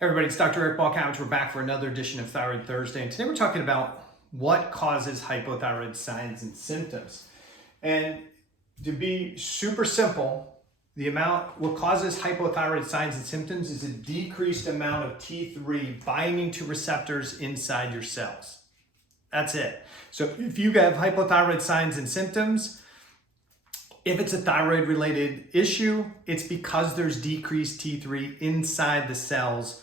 Hey everybody, it's Dr. Eric Balkowicz. We're back for another edition of Thyroid Thursday, and today we're talking about what causes hypothyroid signs and symptoms. And to be super simple, what causes hypothyroid signs and symptoms is a decreased amount of T3 binding to receptors inside your cells. That's it. So if you have hypothyroid signs and symptoms, if it's a thyroid related issue, it's because there's decreased T3 inside the cells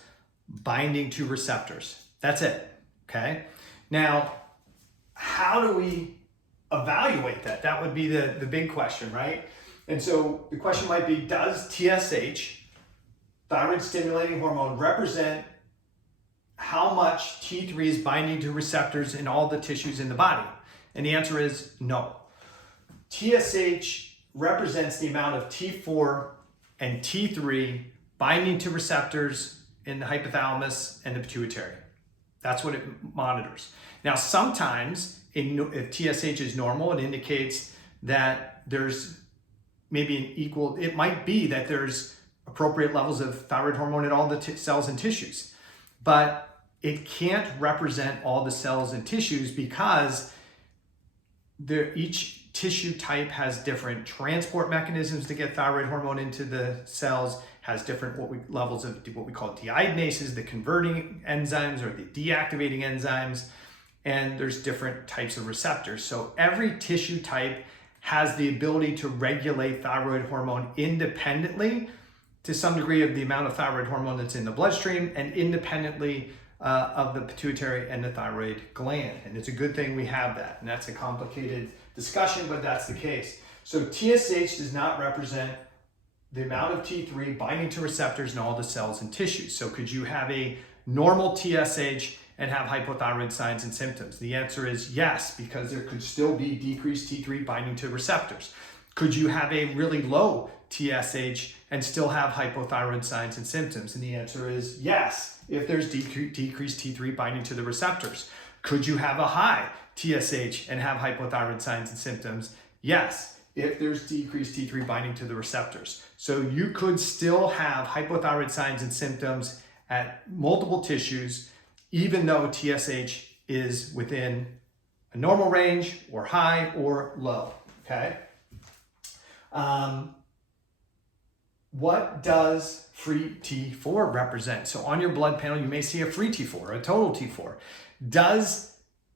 binding to receptors. That's it, okay? Now, how do we evaluate that? That would be the big question, right? And so the question might be, does TSH, thyroid stimulating hormone, represent how much T3 is binding to receptors in all the tissues in the body? And the answer is no. TSH represents the amount of T4 and T3 binding to receptors in the hypothalamus and the pituitary. That's what it monitors. Now, sometimes if TSH is normal, it indicates that there's maybe it might be that there's appropriate levels of thyroid hormone in all the cells and tissues, but it can't represent all the cells and tissues because each tissue type has different transport mechanisms to get thyroid hormone into the cells, has different levels of what we call deiodinases, the converting enzymes or the deactivating enzymes, and there's different types of receptors. So every tissue type has the ability to regulate thyroid hormone independently to some degree of the amount of thyroid hormone that's in the bloodstream and independently of the pituitary and the thyroid gland. And it's a good thing we have that. And that's a complicated discussion, but that's the case. So TSH does not represent the amount of T3 binding to receptors in all the cells and tissues. So could you have a normal TSH and have hypothyroid signs and symptoms? The answer is yes, because there could still be decreased T3 binding to receptors. Could you have a really low TSH and still have hypothyroid signs and symptoms? And the answer is yes, if there's decreased T3 binding to the receptors. Could you have a high TSH and have hypothyroid signs and symptoms? Yes, if there's decreased T3 binding to the receptors. So you could still have hypothyroid signs and symptoms at multiple tissues, even though TSH is within a normal range or high or low, okay? What does free T4 represent? So on your blood panel, you may see a free T4 or a total T4. Does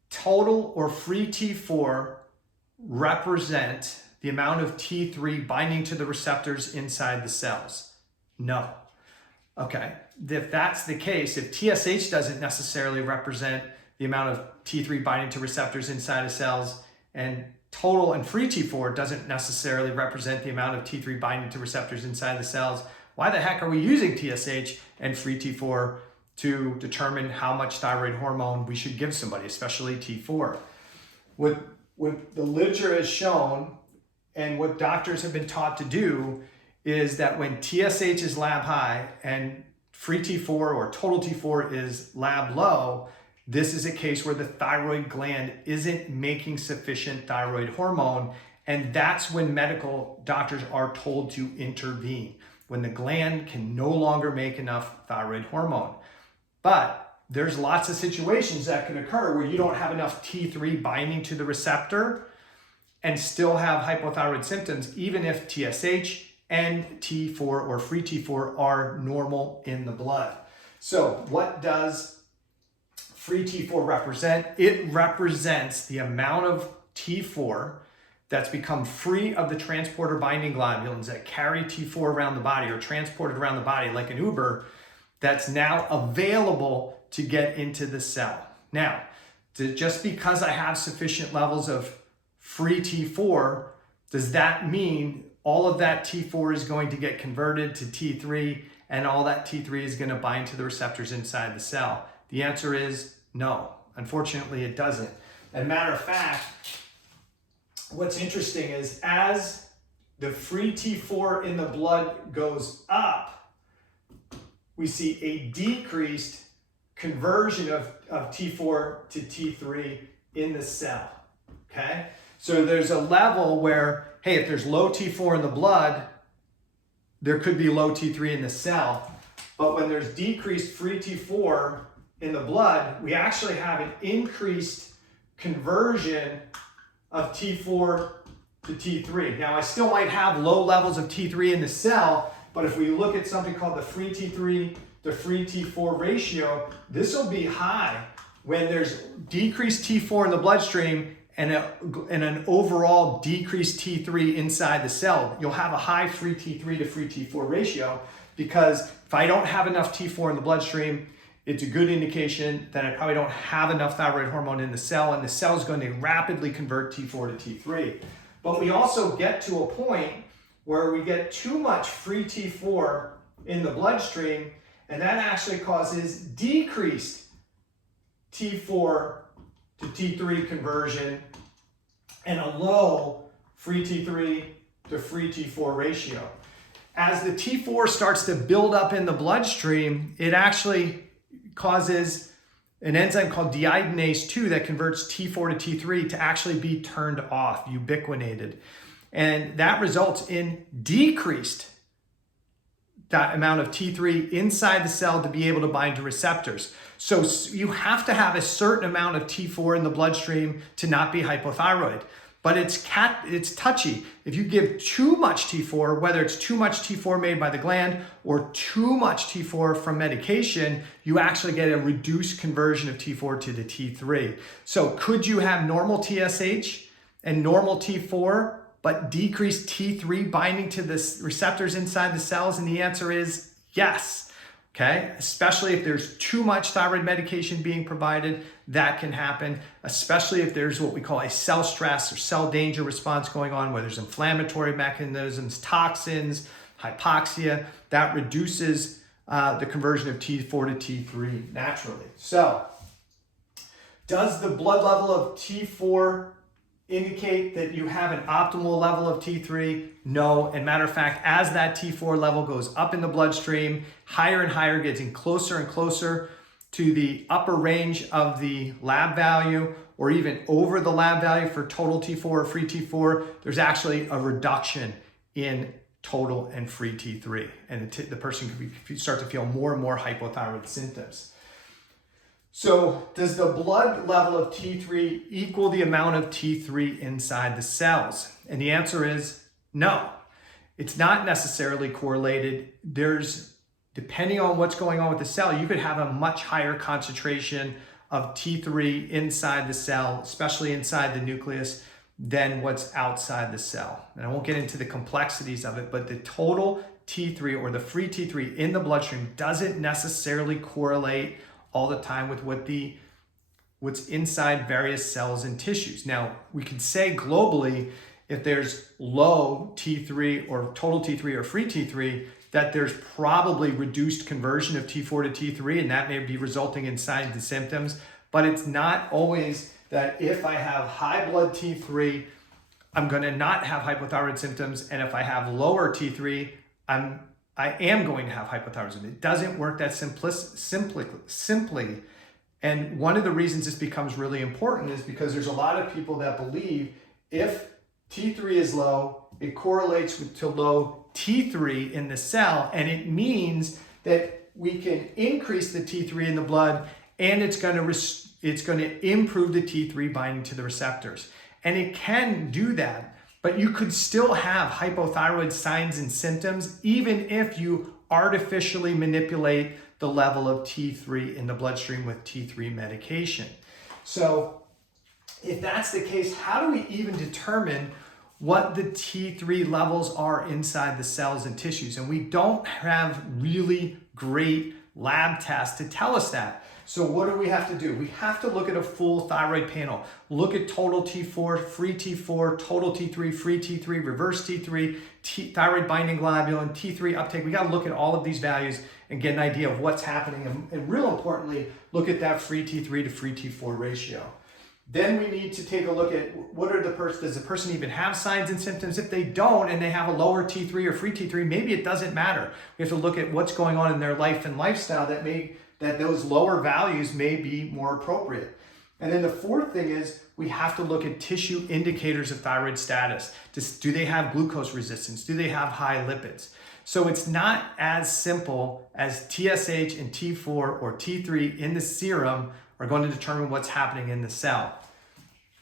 total or free T4 represent the amount of T3 binding to the receptors inside the cells? No. Okay, if that's the case, if TSH doesn't necessarily represent the amount of T3 binding to receptors inside of cells, and total and free T4 doesn't necessarily represent the amount of T3 binding to receptors inside the cells, why the heck are we using TSH and free T4 to determine how much thyroid hormone we should give somebody, especially T4? What the literature has shown and what doctors have been taught to do is that when TSH is lab high and free T4 or total T4 is lab low, this is a case where the thyroid gland isn't making sufficient thyroid hormone, and that's when medical doctors are told to intervene, when the gland can no longer make enough thyroid hormone. But there's lots of situations that can occur where you don't have enough T3 binding to the receptor and still have hypothyroid symptoms, even if TSH and T4 or free T4 are normal in the blood. So what does free T4 represent? It represents the amount of T4 that's become free of the transporter binding globulins that carry T4 around the body or transported around the body like an Uber, that's now available to get into the cell. Now, just because I have sufficient levels of free T4, does that mean all of that T4 is going to get converted to T3 and all that T3 is going to bind to the receptors inside the cell? The answer is no. Unfortunately, it doesn't. As a matter of fact, what's interesting is as the free T4 in the blood goes up, we see a decreased conversion of T4 to T3 in the cell, okay? So there's a level where, hey, if there's low T4 in the blood, there could be low T3 in the cell. But when there's decreased free T4 in the blood, we actually have an increased conversion of T4 to T3. Now, I still might have low levels of T3 in the cell, but if we look at something called the free T3 to free T4 ratio, this will be high when there's decreased T4 in the bloodstream and an overall decreased T3 inside the cell. You'll have a high free T3 to free T4 ratio, because if I don't have enough T4 in the bloodstream, it's a good indication that I probably don't have enough thyroid hormone in the cell, and the cell is going to rapidly convert T4 to T3. But we also get to a point where we get too much free T4 in the bloodstream, and that actually causes decreased T4 to T3 conversion and a low free T3 to free T4 ratio. As the T4 starts to build up in the bloodstream, it actually causes an enzyme called deiodinase 2 that converts T4 to T3 to actually be turned off, ubiquinated. And that results in decreased that amount of T3 inside the cell to be able to bind to receptors. So you have to have a certain amount of T4 in the bloodstream to not be hypothyroid. But it's touchy. If you give too much T4, whether it's too much T4 made by the gland or too much T4 from medication, you actually get a reduced conversion of T4 to the T3. So could you have normal TSH and normal T4, but decreased T3 binding to the receptors inside the cells? And the answer is yes. Okay, especially if there's too much thyroid medication being provided, that can happen, especially if there's what we call a cell stress or cell danger response going on, where there's inflammatory mechanisms, toxins, hypoxia, that reduces the conversion of T4 to T3 naturally. So, does the blood level of T4 indicate that you have an optimal level of T3? No. And matter of fact, as that T4 level goes up in the bloodstream, higher and higher, getting closer and closer to the upper range of the lab value, or even over the lab value for total T4 or free T4, there's actually a reduction in total and free T3. And the person could start to feel more and more hypothyroid symptoms. So does the blood level of T3 equal the amount of T3 inside the cells? And the answer is no. It's not necessarily correlated. Depending on what's going on with the cell, you could have a much higher concentration of T3 inside the cell, especially inside the nucleus, than what's outside the cell. And I won't get into the complexities of it, but the total T3 or the free T3 in the bloodstream doesn't necessarily correlate all the time with what's inside various cells and tissues. Now, we could say globally, if there's low T3 or total T3 or free T3, that there's probably reduced conversion of T4 to T3, and that may be resulting in signs and symptoms. But it's not always that if I have high blood T3, I'm going to not have hypothyroid symptoms, and if I have lower T3, I am going to have hypothyroidism. It doesn't work that simply. And one of the reasons this becomes really important is because there's a lot of people that believe if T3 is low, it correlates to low T3 in the cell, and it means that we can increase the T3 in the blood, and it's going to improve the T3 binding to the receptors. And it can do that. But you could still have hypothyroid signs and symptoms even if you artificially manipulate the level of T3 in the bloodstream with T3 medication. So if that's the case, how do we even determine what the T3 levels are inside the cells and tissues? And we don't have really great lab tests to tell us that. So what do we have to do? We have to look at a full thyroid panel. Look at total T4, free T4, total T3, free T3, reverse T3, thyroid binding globulin, T3 uptake. We got to look at all of these values and get an idea of what's happening. And real importantly, look at that free T3 to free T4 ratio. Then we need to take a look at does the person even have signs and symptoms? If they don't and they have a lower T3 or free T3, maybe it doesn't matter. We have to look at what's going on in their life and lifestyle that those lower values may be more appropriate. And then the fourth thing is we have to look at tissue indicators of thyroid status. Do they have glucose resistance? Do they have high lipids? So it's not as simple as TSH and T4 or T3 in the serum are going to determine what's happening in the cell.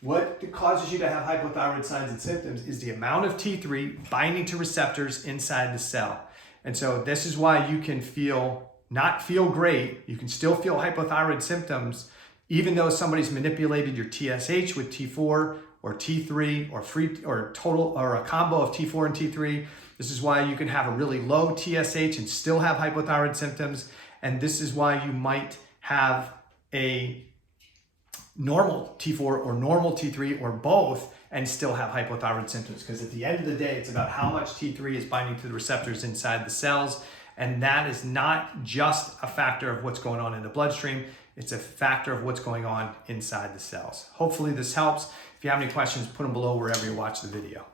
What causes you to have hypothyroid signs and symptoms is the amount of T3 binding to receptors inside the cell. And so this is why you can not feel great. You can still feel hypothyroid symptoms, even though somebody's manipulated your TSH with T4 or T3 or a combo of T4 and T3. This is why you can have a really low TSH and still have hypothyroid symptoms. And this is why you might have a normal T4 or normal T3 or both and still have hypothyroid symptoms. Because at the end of the day, it's about how much T3 is binding to the receptors inside the cells. And that is not just a factor of what's going on in the bloodstream. It's a factor of what's going on inside the cells. Hopefully this helps. If you have any questions, put them below wherever you watch the video.